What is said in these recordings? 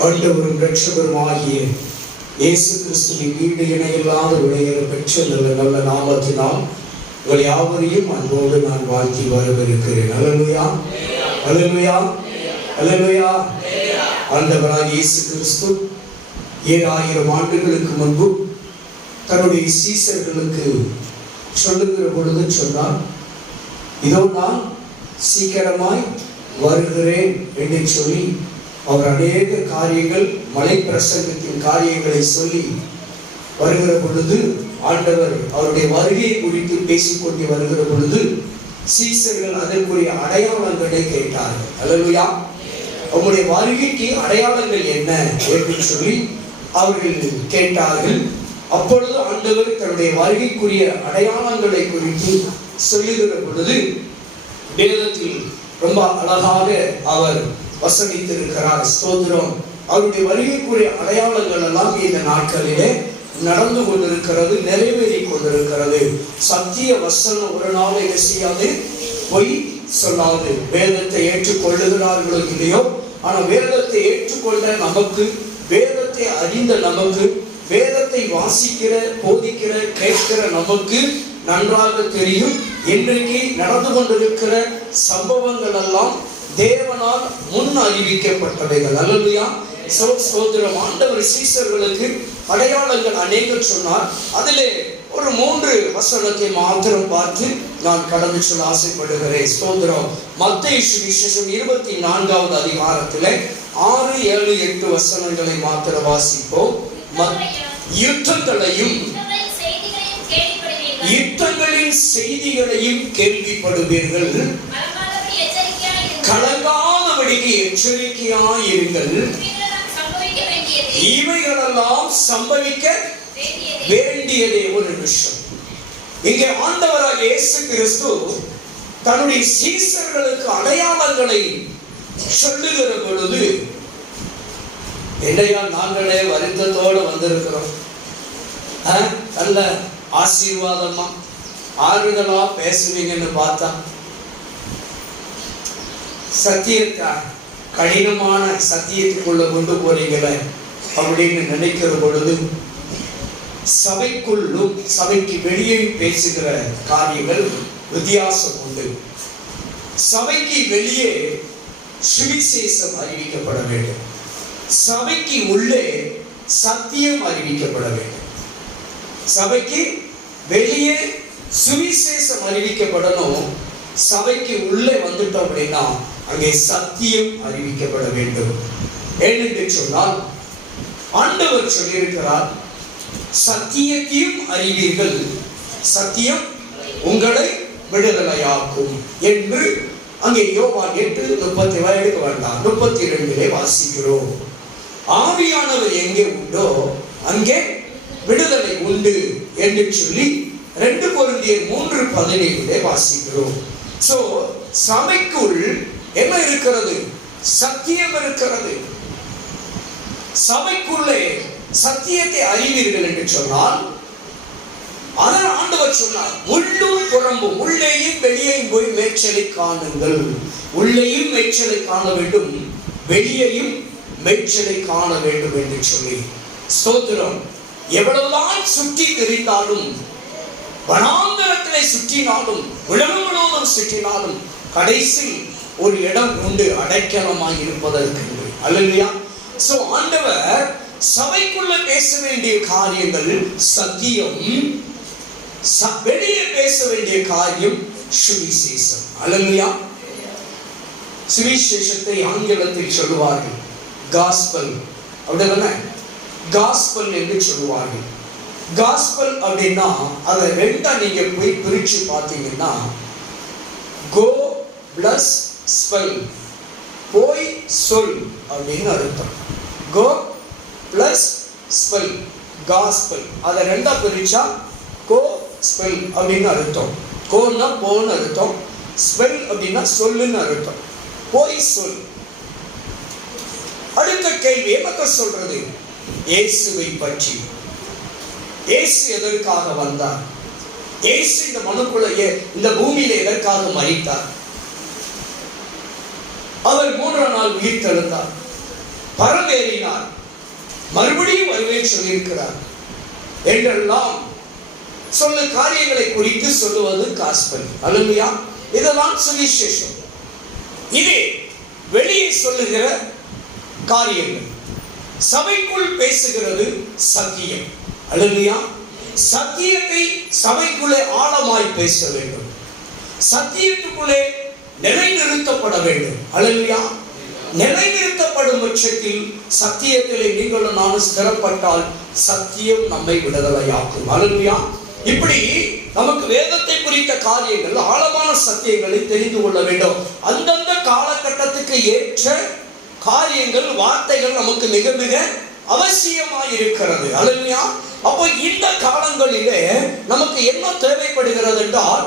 ஆண்டவரும் ரட்சகரும் ஆகிய இயேசு கிறிஸ்துவின் வீடு இணையில்லாத விடையற பெற்ற நல்ல நல்ல நாமத்தினால் உங்கள் யாவரையும் அன்போடு நான் வாழ்த்தி வரவிருக்கிறேன். அலலுயா அலலுயா அலலுயா ஆண்டவராக இயேசு கிறிஸ்து ஏழாயிரம் ஆண்டுகளுக்கு முன்பு தன்னுடைய சீசர்களுக்கு சொல்லுகிற பொழுது சொன்னார் இதோ நான் சீக்கிரமாய் வருகிறேன் என்று சொல்லி அவர் அநேக காரியங்கள் மலை பிரசங்கத்தின் காரியங்களை சொல்லி வருகிற பொழுது ஆண்டவர் அவருடைய வருகையை குறித்து பேசிக்கொண்டு வருகிற பொழுது சீசர்கள் அதற்குரிய அடையாளங்களை கேட்டார்கள். அல்லலுயா. உங்களுடைய வருகைக்கு அடையாளங்கள் என்ன என்று சொல்லி அவர்கள் கேட்டார்கள். அப்பொழுது ஆண்டவர் தன்னுடைய வருகைக்குரிய அடையாளங்களை குறித்து சொல்லுகிற பொழுது வேதத்தில் ரொம்ப அழகாக அவர் வசனித்திருக்கிறார் ஸ்தோத்திரம். அவருடைய வருகைக்குரிய அடையாளங்கள் எல்லாம் இந்த நாட்களிலே நடந்து கொண்டிருக்கிறது நிறைவேறி கொண்டிருக்கிறது. சத்திய வசனம் ஒரு நாள் என்ன செய்யாது பொய் சொல்லாது. வேதத்தை ஏற்றுக்கொள்ளுகிறார்களோ இல்லையோ ஆனால் வேதத்தை ஏற்றுக்கொண்ட நமக்கு வேதத்தை அறிந்த நமக்கு வேதத்தை வாசிக்கிற போதிக்கிற கேட்கிற நமக்கு நன்றாக தெரியும். இன்றைக்கு நடந்து கொண்டிருக்கிற சம்பவங்கள் எல்லாம் தேவனால் முன் அறிவிக்கப்பட்டவைகள். அல்லதுயா சோதரம் ஆண்டவர் சீசர்களுக்கு அடையாளங்கள் அநேகம் சொன்னார். அதிலே ஒரு மூன்று வசனத்தை மாத்திரம் பார்த்து நான் கடந்து சொல்ல ஆசைப்படுகிறேன். ஸ்தோத்திரம். மத்திய சுவிசேஷம் இருபத்தி நான்காவது அதிகாரத்தில் ஆறு ஏழு எட்டு வசனங்களை மாத்திரம் வாசிப்போம். யுத்தங்களையும் யுத்தங்களின் செய்திகளையும் கேள்விப்படுவீர்கள். எச்சரிக்கையாயிருங்கள். இவைகளெல்லாம் சம்பவிக்க வேண்டியதே ஒரு விஷயம் இங்கே ஆண்டவராக இயேசு கிறிஸ்து தன்னுடைய சீசர்களுக்கு அடையாளங்களை சொல்லுகிற பொழுது என்னையா நாங்களே வருத்தத்தோடு வந்திருக்கிறோம்? நல்ல ஆசீர்வாதமா? ஆறுதலா பேசுவீங்கன்னு பார்த்தா சத்தியத்தா? கடினமான சத்தியத்துக்குள்ள கொண்டு போறீங்களே? அப்படின்னு நினைக்கிற பொழுது சபைக்குள்ளும் சபைக்கு வெளியே பேசுகிற காரியங்கள் வித்தியாசம் உண்டு. சபைக்கு வெளியே சுவிசேஷம் அறிவிக்கப்பட வேண்டும். சபைக்கு உள்ளே சத்தியம் அறிவிக்கப்பட வேண்டும். சபைக்கு வெளியே சுவிசேஷம் அறிவிக்கப்படணும். சபைக்கு உள்ளே வந்துட்டோம் அப்படின்னா அங்கே சத்தியம் அறிவிக்கப்பட வேண்டும். ஏனென்று சொன்னால் ஆண்டவர் சொல்லியிருக்கிறார் சத்தியத்தையும் அறிவீர்கள். சத்தியம் உங்களை விடுதலையாக்கும் என்று அங்கே யோவான் எட்டு முப்பத்தி எடுக்க வேண்டாம். முப்பத்தி ரெண்டிலே வாசிக்கிறோம். ஆவியானவர் எங்கே உண்டோ அங்கே விடுதலை உண்டு என்று சொல்லி ரெண்டு பொருந்திய மூன்று பதினேழுலே வாசிக்கிறோம். சோ சபைக்குள் என்ன இருக்கிறது? சத்தியம் இருக்கிறது. சபைக்குள்ளே சத்தியத்தை அறிவீர்கள் என்று சொன்னால் அதன் ஆண்டவர் சொன்னார் உள்ளும் புறம்பும் உள்ளேயும் வெளியேயும் போய் மேய்ச்சலை காணுங்கள். உள்ளேயும் மேய்ச்சலை காண வேண்டும் வெளியையும் மேய்ச்சலை காண வேண்டும் என்று சொல்லி ஸ்தோத்திரம். எவ்வளவுதான் சுற்றி தெரிந்தாலும் வனாந்தரத்திலே சுற்றினாலும் உலகம் முழுவதும் சுற்றினாலும் கடைசி ஒரு இடம் உண்டு அடைக்கலமாக இருப்பதற்கு அல்லையா சோ ஆண்டவர் சபைக்குள்ள பேச வேண்டிய காரியங்கள் சத்தியம் வெளியே பேச வேண்டிய காரியம் சுவிசேஷம். அல்லையா சுவிசேஷத்தை ஆங்கிலத்தில் சொல்லுவார்கள் காஸ்பல் அப்படிதானே காஸ்பல் என்று சொல்லுவார்கள். காஸ்பல் அப்படின்னா அதை ரெண்டா நீங்க போய் பிரிச்சு பார்த்தீங்கன்னா கோ பிளஸ் ஸ்பெல். போய் சொல் அப்படின்னு அர்த்தம். கோ பிளஸ் ஸ்பெல். காஸ்பெல் அதை ரெண்டா பிரிச்சா கோ ஸ்பெல் அப்படின்னு அர்த்தம். கோன்னா போன்னு அர்த்தம். ஸ்பெல் அப்படின்னா சொல்லுன்னு அர்த்தம். போய் சொல். அடுத்த கேள்வி எமக்கு சொல்றது? இயேசுவை பற்றி. இயேசு எதற்காக வந்தார்? இயேசு இந்த மனுக்குள்ள இந்த பூமியில எதற்காக மறித்தார் அவர் மூன்றாம் நாள் உயிர் தெழுந்தார். பரமேறினார் மறுபடியும் வருவேன் சொல்லியிருக்கிறார். என்றெல்லாம் சொல்ல காரியங்களை குறித்து சொல்லுவது காஸ்பல். அலுமையா இதெல்லாம் சுவிசேஷம். இது வெளியே சொல்லுகிற காரியங்கள். சபைக்குள் பேசுகிறது சத்தியம். அழுமையா சத்தியத்தை சபைக்குள்ளே ஆழமாய் பேச வேண்டும். சத்தியத்துக்குள்ளே நிலைநிறுத்தப்பட வேண்டும். அலுமையா நிலைநிறுத்தப்படும் பட்சத்தில் சத்தியத்திலே நீங்களும் நானும் ஸ்திரப்பட்டால் சத்தியம் நம்மை விடுதலையாக்கும். அலுமையா இப்படி நமக்கு வேதத்தை குறித்த காரியங்கள் ஆழமான சத்தியங்களை தெரிந்து கொள்ள வேண்டும். அந்தந்த காலகட்டத்துக்கு ஏற்ற காரியங்கள் வார்த்தைகள் நமக்கு மிக மிக அவசியமாக இருக்கிறது அலுமையா அப்போ இந்த காலங்களிலே நமக்கு என்ன தேவைப்படுகிறது என்றால்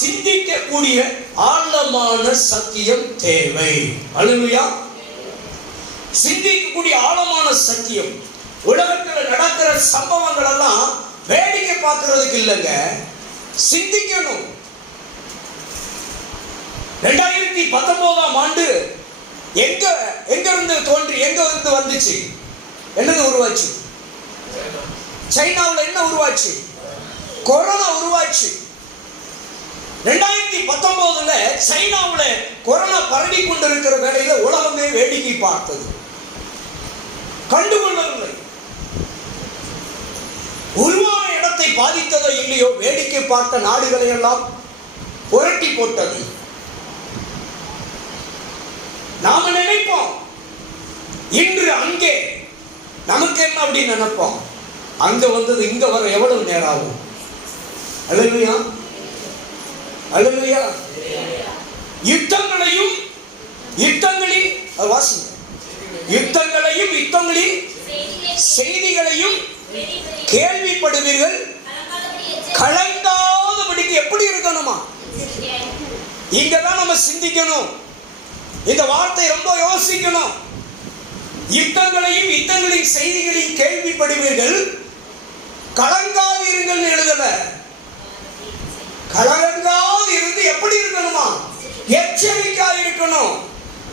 சிந்திக்கக்கூடிய ஆழமான சத்தியம் தேவை. அழுமையா சிந்திக்கக்கூடிய ஆழமான சத்தியம். உலகத்தில் நடக்கிற சம்பவங்கள் எல்லாம் வேடிக்கை பார்க்கறதுக்கு இல்லைங்க. சிந்திக்கணும். ரெண்டாயிரத்தி பத்தொன்பதாம் ஆண்டு எங்க எங்க இருந்து தோன்றி எங்க இருந்து வந்துச்சு? என்னது உருவாச்சு? சைனாவில் என்ன உருவாச்சு? கொரோனா உருவாச்சு. ரெண்டாயிரத்தி பத்தொன்பதுல சைனாவுல கொரோனா பரவி கொண்டிருக்கிற வேலையில உலகமே வேடிக்கை பார்த்தது. கண்டுகொள்ளவில்லை. உருவான இடத்தை பாதித்ததோ இல்லையோ வேடிக்கை பார்த்த நாடுகளை எல்லாம் புரட்டி போட்டது. நாம நினைப்போம். இன்று அங்கே நமக்கு என்ன அப்படின்னு நினைப்போம்? அங்க வந்தது இங்க வர எவ்வளவு நேரம் ஆகும்? அழுமையா அழுமையா யுத்தங்களையும் யுத்தங்களின் அது வாசிங்க. யுத்தங்களையும் யுத்தங்களின் செய்திகளையும் கேள்விப்படுவீர்கள். கலங்காதபடிக்கு எப்படி இருக்கணுமா? இங்கதான் நம்ம சிந்திக்கணும். இந்த வார்த்தை ரொம்ப யோசிக்கணும். யுத்தங்களையும் யுத்தங்களின் செய்திகளையும் கேள்விப்படுவீர்கள். கலங்காதீர்கள் எழுதல. கலங்காது இருந்து எப்படி இருக்கணுமா? எச்சரிக்கா இருக்கணும்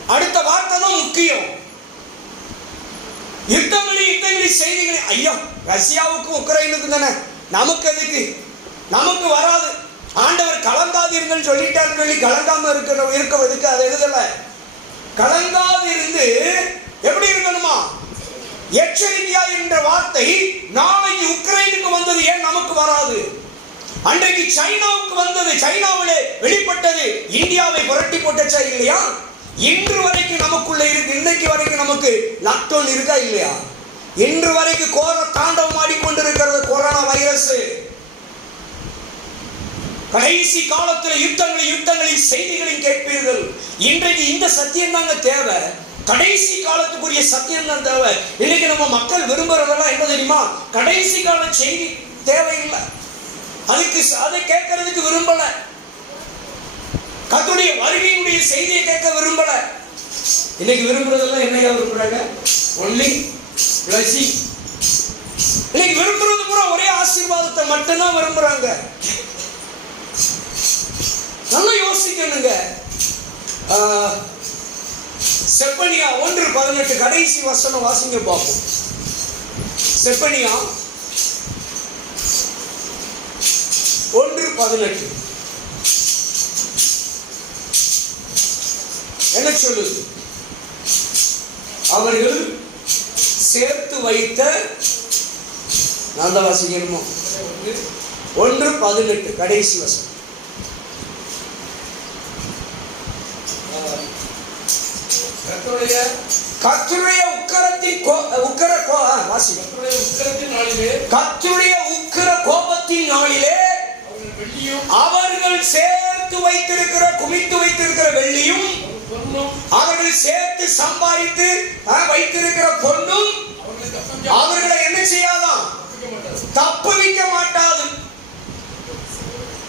அடுத்த வார்த்தை தான் முக்கியம். யுத்தமொழி யுத்தங்களின் செய்திகளை ஐயோ ரஷ்யாவுக்கும் உக்ரைனுக்கும் தானே? நமக்கு எதுக்கு? நமக்கு வராது. ஆண்டவர் கலங்காதீர்கள் சொல்லிட்டார் சொல்லி கலங்காம இருக்கிற இருக்கிறதுக்கு அதை எழுதல? கலங்காது இருந்து எப்படி இருக்கணுமா? எச்சரிக்கையா என்ற வார்த்தை நாளைக்கு உக்ரைனுக்கு வந்தது ஏன் நமக்கு வராது? அன்றைக்கு சைனாவுக்கு வந்தது சைனாவிலே வெளிப்பட்டது இந்தியாவை புரட்டி போட்டச்சா இல்லையா? இன்று வரைக்கும் நமக்குள்ள இருக்கு இன்னைக்கு வரைக்கும் நமக்கு லாக்டவுன் இருக்கா இல்லையா? இன்று வரைக்கும் கோர தாண்டவம் ஆடிக்கொண்டிருக்கிறது கொரோனா வைரஸ். கடைசி காலத்தில் யுத்தங்களை யுத்தங்களின் செய்திகளையும் கேட்பீர்கள். இன்றைக்கு இந்த சத்தியம் தாங்க தேவை. கடைசி காலத்துக்குரிய சத்தியம் தான் தேவை இன்னைக்கு நம்ம மக்கள் விரும்புறதெல்லாம் என்ன தெரியுமா? கடைசி கால செய்தி தேவையில்லை. அதுக்கு அதை கேட்கறதுக்கு விரும்பல. கத்துடைய வருகையினுடைய செய்தியை கேட்க விரும்பல. இன்னைக்கு விரும்புறதெல்லாம் என்னையா விரும்புறாங்க? ஒன்லி பிளஸிங் இன்னைக்கு விரும்புறது பூரா ஒரே ஆசீர்வாதத்தை மட்டும்தான் விரும்புறாங்க. நல்லா யோசிக்கணுங்க. ஆஹ், செப்பனியா ஒன்று பதினெட்டு கடைசி வசனம் வாசிங்க பார்ப்போம். செப்பனியா ஒன்று பதினெட்டு. என்ன சொல்லுது? அவர்கள் சேர்த்து வைத்த நான் தான் வாசிக்கணுமோ? ஒன்று பதினெட்டு கடைசி வசனம். கர்த்தருடைய கர்த்தருடைய உக்கரத்தின் உக்கர வாசிங்க கர்த்தருடைய உக்கிரத்தின் நாளிலே கர்த்தருடைய உக்கிர கோபத்தின் நாளிலே அவர்கள் சேர்த்து வைத்திருக்கிற குமித்து வைத்திருக்கிற வெள்ளியும் அவர்கள் சேர்த்து சம்பாதித்து வைத்திருக்கிற பொண்ணும் அவர்களை என்ன செய்யாதான் மாட்டார் தப்புவிக்க மாட்டாது.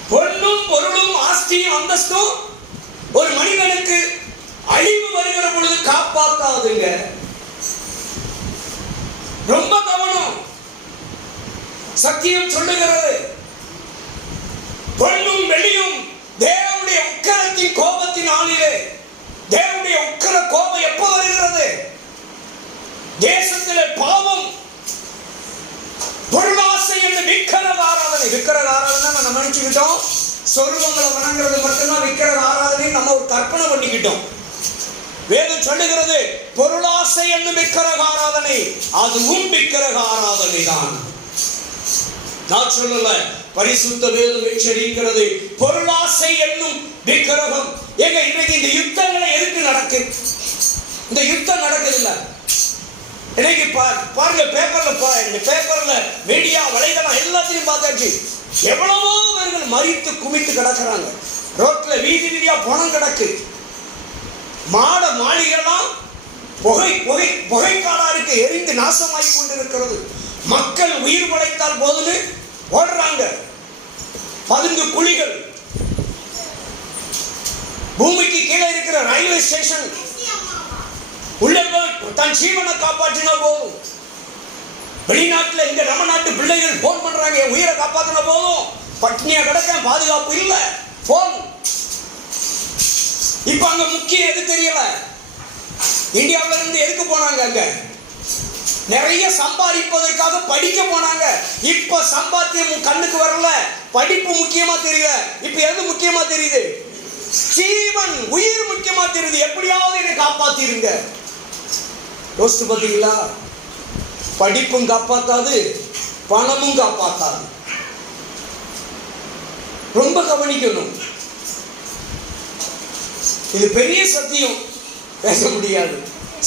பொன்னும் பொருளும் ஆஸ்தியும் அந்தஸ்தும் ஒரு மனிதனுக்கு அழிவு வருகிற பொழுது காப்பாத்தாதுங்க. ரொம்ப கவனம். சத்தியம் சொல்லுகிறது. பொண்ணும் வெளியும் தேவனுடைய உக்கரத்தின் கோபத்தின் ஆளிலே தேவனுடைய உக்கர கோபம் எப்போ வருகிறது? தேசத்திலே பாவம். பொருளாசை என்று விக்கிரக ஆராதனை. விக்கிரக ஆராதனை நம்ம நினைச்சுக்கிட்டோம். சொருவங்களை வணங்குறது மட்டும்தான் விக்கிரக ஆராதனை நம்ம ஒரு கற்பனை பண்ணிக்கிட்டோம். வேதம் சொல்லுகிறது பொருளாசை என்னும் விக்கிரக ஆராதனை அதுவும் விக்கிரக ஆராதனை தான். நான் சொல்லல பரிசுத்த வேதம் எச்சரிக்கிறது பொருளாசை என்னும் விக்கிரகம். ஏங்க இன்னைக்கு இந்த யுத்தங்களை எதுக்கு நடக்கு? இந்த யுத்தம் நடக்குது இல்லை இன்னைக்கு பாருங்க பேப்பர்ல பா இந்த பேப்பர்ல மீடியா வலைதளம் எல்லாத்தையும் பார்த்தாச்சு. எவ்வளவோ அவர்கள் மறித்து குமித்து கிடக்குறாங்க. ரோட்ல வீதி வீதியா பணம் கிடக்கு. மாட மாளிகைலாம் புகை புகை புகைக்காலாருக்கு எரிந்து நாசமாகி கொண்டிருக்கிறது. மக்கள் உயிர் படைத்தால் போதுன்னு ஓடுறாங்க. பதுங்கு குழிகள். பூமிக்கு கீழே இருக்கிற ரயில்வே ஸ்டேஷன். உள்ளே தன் ஜீவனை காப்பாற்றினா போதும். வெளிநாட்டில் இங்க நம்ம நாட்டு பிள்ளைகள் போன் பண்றாங்க என் உயிரை காப்பாற்றின போதும். பட்னியா கிடக்க பாதுகாப்பு இல்லை போன் இப்போ அங்க முக்கியம் எது தெரியல? இந்தியாவுல இருந்து எதுக்கு போனாங்க அங்க? நிறைய சம்பாதிப்பதற்காக படிக்க போனாங்க. இப்ப சம்பாத்தியம் கண்ணுக்கு வரல. படிப்பு முக்கியமா தெரியல. இப்ப எது முக்கியமா தெரியுது? ஜீவன் உயிர் முக்கியமா தெரியுது. எப்படியாவது என்னை காப்பாத்திருங்க. யோசிச்சு பார்த்தீங்களா? படிப்பும் காப்பாத்தாது பணமும் காப்பாத்தாது. ரொம்ப கவனிக்கணும். இது பெரிய சத்தியம். பேச முடியாது.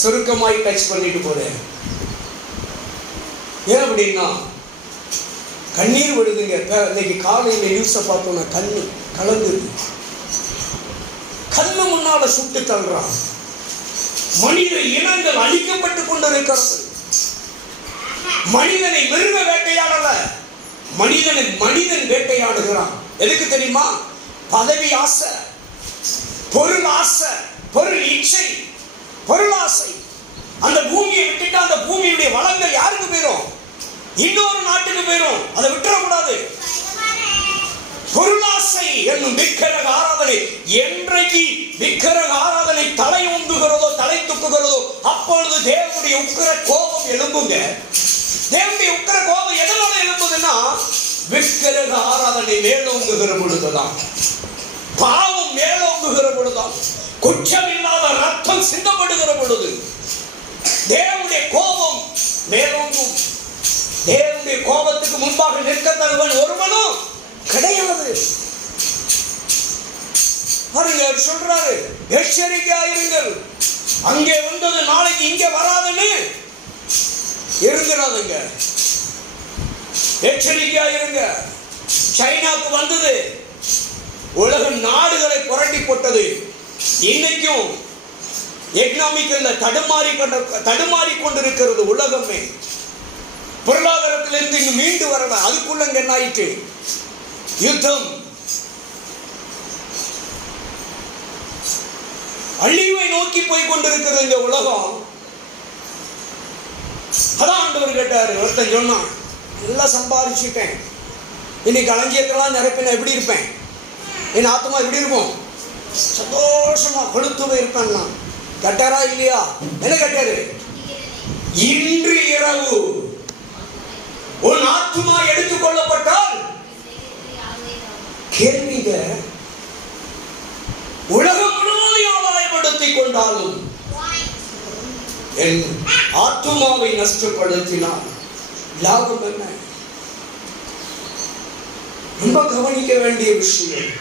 சுருக்கமாய் டச் பண்ணிட்டு போறேன். ஏன் அப்படின்னா கண்ணீர் விடுதுங்க இன்னைக்கு காலையில் நியூஸை பார்த்தோன்னா கண்ணு கலந்துது கண்ணு முன்னால சுட்டு தள்ளுறான். மனித இனங்கள் அழிக்கப்பட்டு கொண்டிருக்கிறது. மனிதனை மிருக வேட்டையாடல. மனிதனை மனிதன் வேட்டையாடுகிறான். எதுக்கு தெரியுமா? பதவி ஆசை. பொருள் ஆசை பொருள் இச்சை பொருள் ஆசை. அந்த பூமியை விட்டுட்டு அந்த பூமியுடைய வளங்கள் யாருக்கு போயிரும்? இன்னொரு நாட்டுக்கு போயிடும் அதை விட்டுறக்கூடாது. பொருளாசை என்னும் விக்கிரக ஆராதனை என்றைக்கு விக்கிரக ஆராதனை தலை உந்துகிறதோ தலை துக்குகிறதோ அப்பொழுது தேவனுடைய உக்கிர கோபம் எழும்புங்க. தேவனுடைய உக்கிர கோபம் எதனால எழும்புதுன்னா விக்கிரக ஆராதனை மேலோங்குகிற பொழுதுதான். பாவம் மேலோங்குகிற பொழுதுதான் குற்றம் இல்லாத ரத்தம் சிந்தப்படுகிற பொழுது தேவனுடைய கோபம் மேலோங்கும். தேவனுடைய கோபத்துக்கு முன்பாக நிற்க தருவன் ஒருவனும் கிடையாது. பாருங்க அவர் சொல்றாரு எச்சரிக்கையாயிருங்கள் அங்கே வந்தது நாளைக்கு இங்க வராதுன்னு இருந்துடாதுங்க எச்சரிக்கையாயிருங்க சைனாக்கு வந்தது உலக நாடுகளை புரட்டி போட்டது. இன்னைக்கும் எக்கனாமிக்கல்ல தடுமாறி தடுமாறி கொண்டிருக்கிறது உலகமே. பொருளாதாரத்திலிருந்து இங்கு மீண்டு வரல. அதுக்குள்ள இங்க என்ன ஆயிட்டு? யுத்தம். அழிவை நோக்கி போய் கொண்டிருக்கிறது இந்த உலகம். அதான் ஆண்டவர் கேட்டாரு. ஒருத்தன் சொன்னான் நல்லா சம்பாதிச்சுட்டேன் இன்னைக்கு களஞ்சியத்தெல்லாம் நிரப்பின எப்படி இருப்பேன்? என் ஆத்மா எப்படி இருக்கும்? சந்தோஷமா கொளுத்து போயிருப்பேன் நான் கட்டாரா இல்லையா? என்ன கட்டாரு? இன்று இரவு உன் ஆத்மா எடுத்துக் கொள்ளப்பட்டால் கேள்விக உலகம் முழுவதும் ஆதாயப்படுத்திக் கொண்டாலும் என் ஆத்மாவை நஷ்டப்படுத்தினால் லாபம் என்ன? ரொம்ப கவனிக்க வேண்டிய விஷயம்.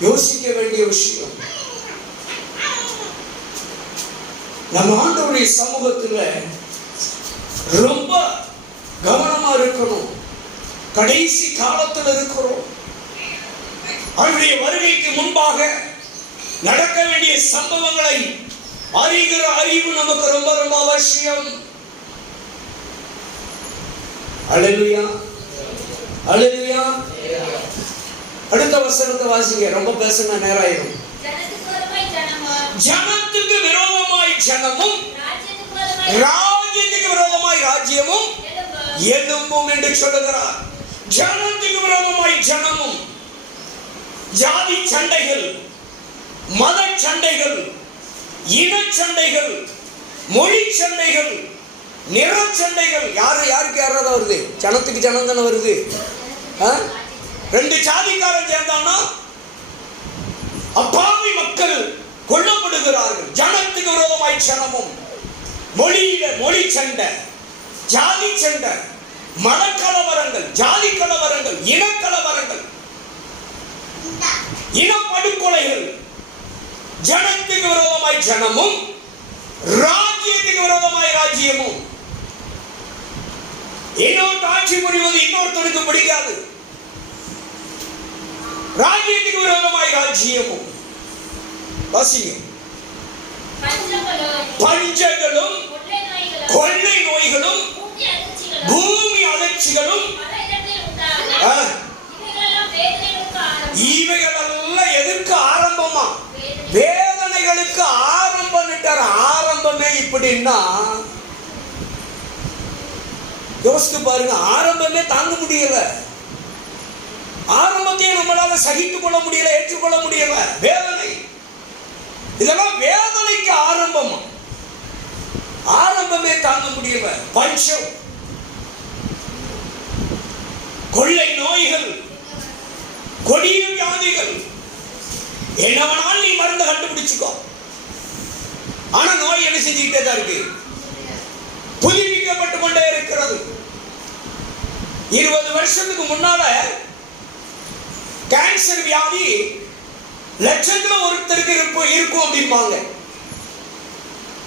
யோசிக்க வேண்டிய விஷயம். நம்ம ஆண்டவருடைய சமூகத்தில் ரொம்ப கவனமா இருக்கணும். கடைசி காலத்தில் இருக்கிறோம். அவருடைய வருகைக்கு முன்பாக நடக்க வேண்டிய சம்பவங்களை அறிகிற அறிவு நமக்கு ரொம்ப ரொம்ப அவசியம். அழலுயா அழலுயா அடுத்த வசனத்தை வாசிங்க. ரொம்ப பேசுன நேரம் ஆயிரும் ஜனத்துக்கு விரோதமாய் ஜனமும் ராஜ்யத்துக்கு விரோதமாய் ராஜ்யமும் எழும்பும். என்று சொல்லுகிறார். ஜனத்துக்கு விரோதமாய் ஜனமும் ஜாதி சண்டைகள் மத சண்டைகள் இன சண்டைகள் மொழி சண்டைகள் நிறச்சண்டைகள் யாரு யாருக்கு யாராவது வருது? ஜனத்துக்கு ஜனம் தானே வருது? ஆ? ரெண்டு சாதிக்காரன் சேர்ந்தான்னா அப்பாவி மக்கள் கொல்லப்படுகிறார்கள். ஜனத்துக்கு விரோதமாய் சனமும் மொழியில மொழி சண்டை ஜாதி சண்டை மனக்கலவரங்கள் ஜாதி கலவரங்கள் இனக்கலவரங்கள் இனப்படுகொலைகள். ஜனத்துக்கு விரோதமாய் ஜனமும் ராஜ்யத்துக்கு விரோதமாய் ராஜ்யமும். இன்னொரு ஆட்சி புரிவது இன்னொருத்தருக்கு பிடிக்காது. விரோதமாய் ராஜ்யமும் வாசிங்க பஞ்சங்களும் கொள்ளை நோய்களும் பூமி அதிர்ச்சிகளும் இவைகளெல்லாம் எதற்கு ஆரம்பமா வேதனை. வேதனைகளுக்கு ஆரம்பம்னுட்டார் ஆரம்பமே இப்படின்னா யோசித்து பாருங்க ஆரம்பமே தாங்க முடியல ஆரம்பத்தையே நம்மளால சகித்துக் கொள்ள முடியல ஏற்றுக்கொள்ள முடியல. வேதனை. இதெல்லாம் வேதனைக்கு ஆரம்பம். ஆரம்பமே தாங்க முடியல. பஞ்சம். கொள்ளை நோய்கள். கொடிய வியாதிகள். என்னவனால் நீ மருந்து கண்டுபிடிச்சுக்கோ. ஆனா நோய் என்ன செஞ்சுக்கிட்டே தான் இருக்கு. புதுப்பிக்கப்பட்டு கொண்டே இருக்கிறது. இருபது வருஷத்துக்கு முன்னால கேன்சர் வியாதி லட்சத்துல ஒருத்தருக்கு இருப்போம் இருக்கும் அப்படிம்பாங்க.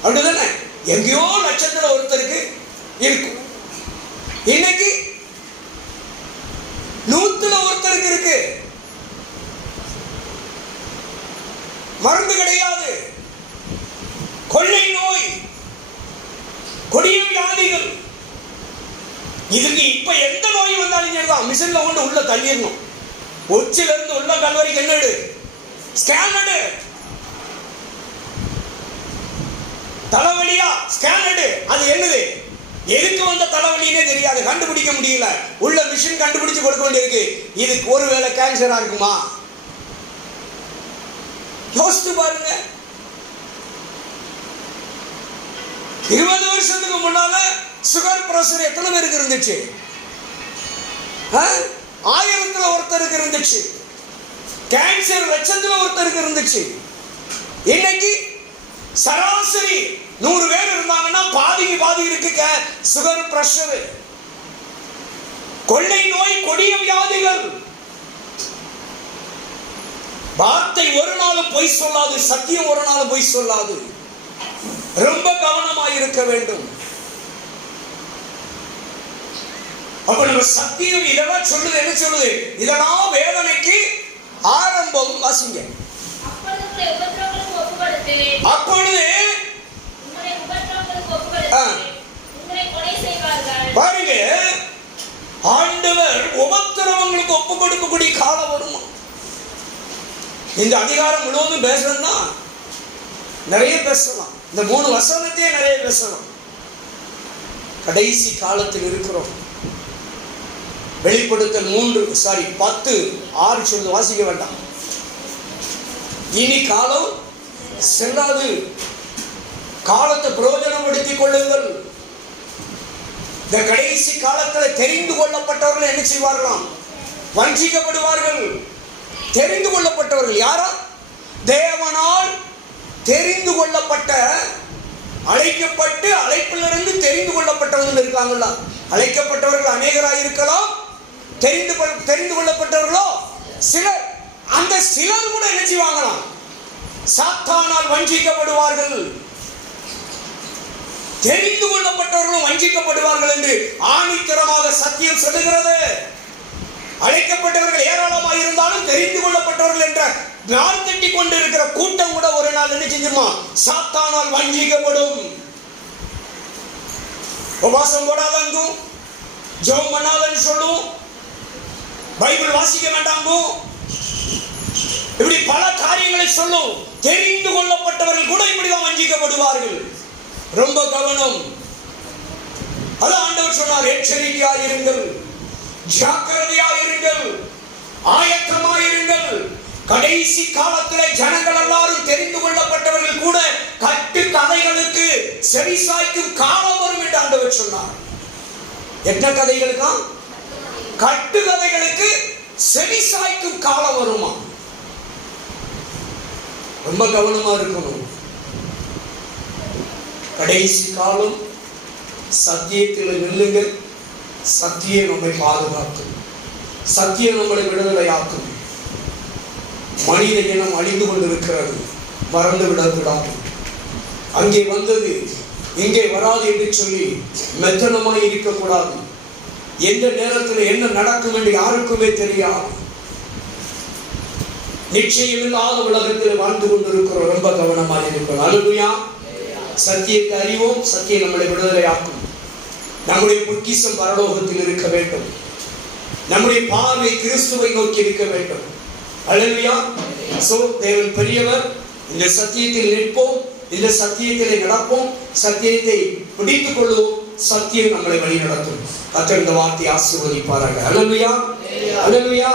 அப்படிதானே? எங்கேயோ லட்சத்துல ஒருத்தருக்கு இருக்கும் இன்னைக்கு நூத்துல ஒருத்தருக்கு இருக்கு. மருந்து கிடையாது. கொள்ளை நோய் கொடிய வியாதிகள். இதுக்கு இப்ப எந்த நோய் வந்தாலும் சரிதான். மிஷின்ல கொண்டு உள்ள தள்ளிடணும். உச்சிலிருந்து உள்ள கல்வரிக்கு என்ன ஸ்கேன் எடு தலைவலியா? ஸ்கேன் எடு அது என்னது? எதுக்கு வந்த தலைவலினே தெரியாது. கண்டுபிடிக்க முடியல. உள்ள மிஷின் கண்டுபிடிச்சு கொடுக்க வேண்டியிருக்கு. இதுக்கு ஒருவேளை கேன்சரா இருக்குமா? யோசித்து பாருங்க. இருபது வருஷத்துக்கு முன்னால சுகர் பிரஷர் எத்தனை பேருக்கு இருந்துச்சு? ஆ? ஆயிரத்துல ஒருத்தருக்கு இருந்துச்சு. கேன்சர் லட்சத்துல ஒருத்தருக்கு இருந்துச்சு. இன்னைக்கு சராசரி நூறு பேர் இருந்தாங்கன்னா பாதிக்கு பாதி இருக்கு கே- சுகர் பிரஷர் கொள்ளை நோய் கொடிய வியாதிகள். வார்த்தை ஒரு நாளும் பொய் சொல்லாது சத்தியம் ஒரு நாளும் பொய் சொல்லாது. ரொம்ப கவனமாக இருக்க வேண்டும். அப்ப நம்ம சத்தியம் இதெல்லாம் சொல்லுது என்ன சொல்லுது? இதெல்லாம் வேதனைக்கு ஆரம்பம் வாசிங்க. அப்பொழுது. பாருங்க. ஆண்டவர் உபத்திரவங்களுக்கு ஒப்பு கொடுக்கக்கூடிய காலம் வருமா? இந்த அதிகாரம் முழுவதும் பேசணும்னா நிறைய பேசலாம். இந்த மூணு வசனத்தையே நிறைய பேசலாம். கடைசி காலத்தில் இருக்கிறோம். வெளிப்படுத்தல் மூன்று சாரி பத்து ஆறு சொல்லு வாசிக்க வேண்டாம். இனி காலம் செல்லாது. காலத்தை பிரயோஜனப்படுத்திக் கொள்ளுங்கள். இந்த கடைசி காலத்தில் தெரிந்து கொள்ளப்பட்டவர்கள் என்ன செய்வார்களாம்? வஞ்சிக்கப்படுவார்கள். தெரிந்து கொள்ளப்பட்டவர்கள் யாரா? தேவனால் தெரிந்து கொள்ளப்பட்ட அழைக்கப்பட்டு அழைப்பிலிருந்து தெரிந்து கொள்ளப்பட்டவர்கள் இருக்காங்களா அழைக்கப்பட்டவர்கள் அநேகராக இருக்கலாம் தெரிந்து கொள் தெரிந்து கொள்ளப்பட்டவர்களோ சிலர் அந்த சிலர் கூட என்ன செய்வாங்களாம்? சாத்தானால் வஞ்சிக்கப்படுவார்கள். தெரிந்து கொள்ளப்பட்டவர்களும் வஞ்சிக்கப்படுவார்கள் என்று ஆணித்தரமாக சத்தியம் சொல்லுகிறது. அழைக்கப்பட்டவர்கள் ஏராளமாக இருந்தாலும் தெரிந்து கொள்ளப்பட்டவர்கள் என்ற நாள் கட்டி கொண்டு இருக்கிற கூட்டம் கூட ஒரு நாள் என்ன செஞ்சிருமா சாத்தானால் வஞ்சிக்கப்படும். உபாசம் போடாதங்கும் ஜோம் பண்ணாதன்னு சொல்லும். பைபிள் வாசிக்க வேண்டாங்கும் இப்படி பல காரியங்களை சொல்லும் தெரிந்து கொள்ளப்பட்டவர்கள் கூட இப்படிதான் வஞ்சிக்கப்படுவார்கள். ரொம்ப கவனம். அது ஆண்டவர் சொன்னார் எச்சரிக்கையாயிருங்கள் ஜாக்கிரதையாயிருங்கள் ஆயத்தமாயிருங்கள் கடைசி காலத்தில் ஜனங்கள் எல்லாரும் தெரிந்து கொள்ளப்பட்டவர்கள் கூட கட்டு கதைகளுக்கு செவிசாய்க்கும் காலம் வரும் என்று ஆண்டவர் சொன்னார். என்ன கதைகளுக்கான் கட்டுகதைகளுக்கு செவி சாய்க்கும் காலம் வருமா? ரொம்ப கவனமா இருக்கணும். கடைசி காலம் சத்தியத்தில் நில்லுங்கள். சத்தியம் நம்மை பாதுகாக்கும். சத்தியம் நம்மளை விடுதலையாக்கும். மனித இனம் அழிந்து கொண்டிருக்கிறது. மறந்து விடக்கூடாது. அங்கே வந்தது இங்கே வராது என்று சொல்லி மெத்தனமாய் இருக்கக்கூடாது. எந்த நேரத்தில் என்ன நடக்கும் என்று யாருக்குமே தெரியாது. நிச்சயமில்லாத உலகத்தில் வாழ்ந்து கொண்டிருக்கிறோம். ரொம்ப கவனமாக இருக்கிறோம் அலுமையா சத்தியத்தை அறிவோம். சத்தியம் நம்மளை விடுதலையாக்கும். நம்முடைய பொக்கிசம் பரலோகத்தில் இருக்க வேண்டும். நம்முடைய பார்வை கிறிஸ்துவை நோக்கி இருக்க வேண்டும். அலுமையா சோ தேவன் பெரியவர் இந்த சத்தியத்தில் நிற்போம். இந்த சத்தியத்திலே நடப்போம். சத்தியத்தை பிடித்துக் கொள்வோம். சத்தியம் நம்மளை வழி நடத்தும் கத்தர் இந்த வார்த்தை ஆசீர்வதிப்பார்கள் அலுமையா அலுமையா